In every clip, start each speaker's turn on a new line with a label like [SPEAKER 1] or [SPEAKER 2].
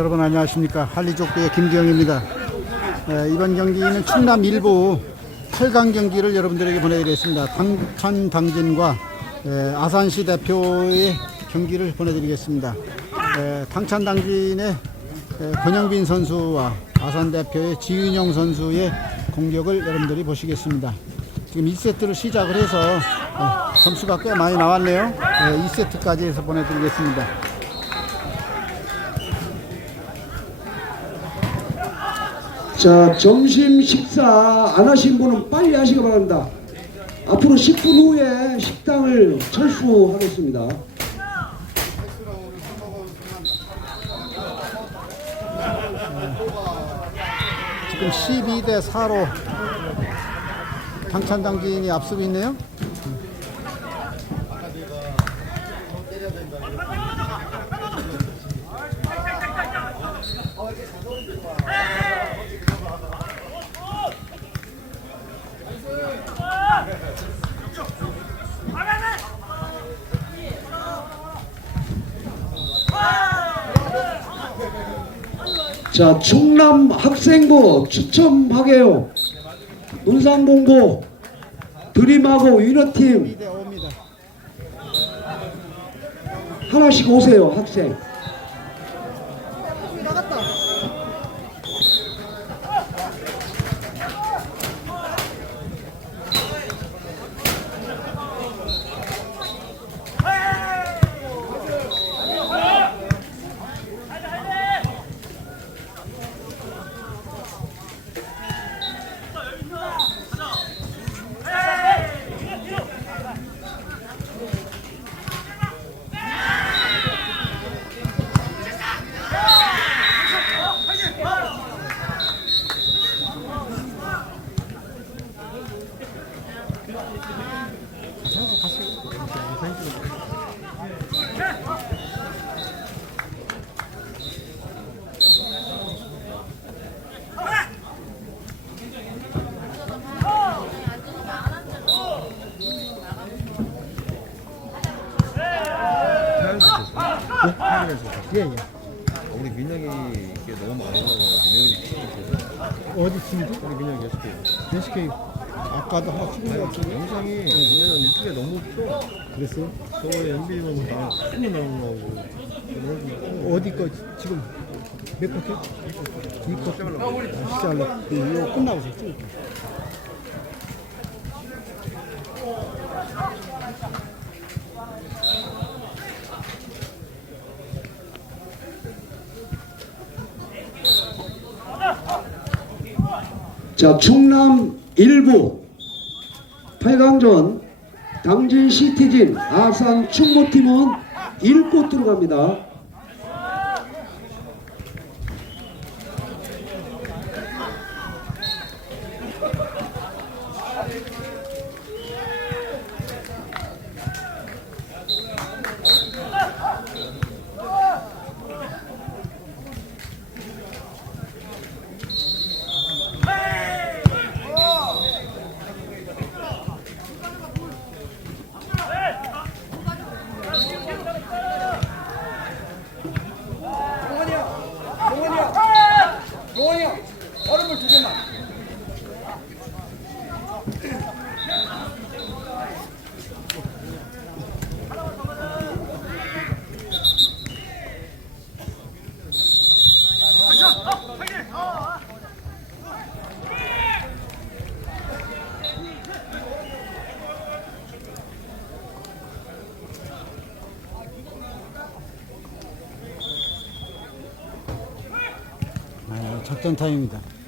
[SPEAKER 1] 여러분 안녕하십니까 할리족부의 김기영입니다. 에, 이번 경기는 충남 일부 8강 경기를 여러분들에게 보내드리겠습니다. 당찬 당진과 에, 아산시 대표의 경기를 보내드리겠습니다. 에, 당찬 당진의 에, 권영빈 선수와 아산 대표의 지윤영 선수의 공격을 여러분들이 보시겠습니다. 지금 2세트를 시작을 해서 에, 점수가 꽤 많이 나왔네요. 에, 2세트까지 해서 보내드리겠습니다.
[SPEAKER 2] 자, 점심 식사 안 하신 분은 빨리 하시기 바랍니다. 앞으로 10분 후에 식당을 철수하겠습니다.
[SPEAKER 1] 지금 12대 4로 당찬 당진이 앞서고 있네요.
[SPEAKER 2] 자, 충남 학생부 추첨하게요. 논산공고 드림하고 위너팀
[SPEAKER 1] 2대 5입니다.
[SPEAKER 2] 하나씩 오세요, 학생. 예, 예.
[SPEAKER 3] 우리 민영이 이게 너무 많아서 민영이 치고
[SPEAKER 1] 어디 팀이죠?
[SPEAKER 3] 우리 민영이 계속 해요.
[SPEAKER 1] SK 아까도 하나 찍은 것 같은데
[SPEAKER 3] 영상이 보면 유튜브에 너무 없어.
[SPEAKER 1] 그랬어요?
[SPEAKER 3] 저번에 MB 보면 다 큰거 나온 거고.
[SPEAKER 1] 어디 거 지금 몇 컷해? 2컷 시작하려고 이거 끝나고 찍을게요
[SPEAKER 2] 자, 충남 일부 8강전 당진 시티진 아산 충무팀은 1코 들어갑니다.
[SPEAKER 1] 아, 작전 타임입니다.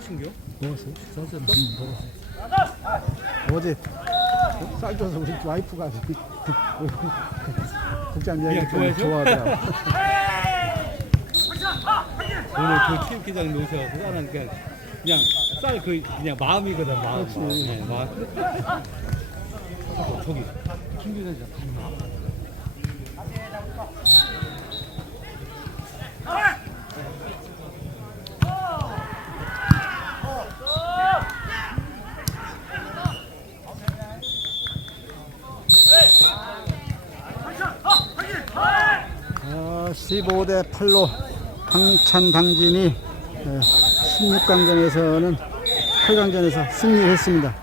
[SPEAKER 3] 신겨?
[SPEAKER 1] 먹었어요? 식사하셨나? 먹었어요. 어제 쌀 줘서 우리 와이프가 국장 이야기
[SPEAKER 4] 그냥 좋아해서?
[SPEAKER 1] 좋아하더라고.
[SPEAKER 4] 오늘 그 체육기장에 오셔서 나는 그냥 그냥 쌀 그 그냥 마음이거든 마음.
[SPEAKER 1] 그렇지.
[SPEAKER 4] 네, 마음. 어, 저기 김규선 씨 갔나?
[SPEAKER 1] 어, 15대 8로 강찬 당진이 16강전에서는 8강전에서 승리했습니다.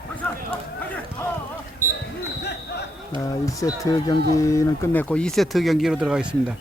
[SPEAKER 1] 아, 1세트 경기는 끝냈고 2세트 경기로 들어가겠습니다.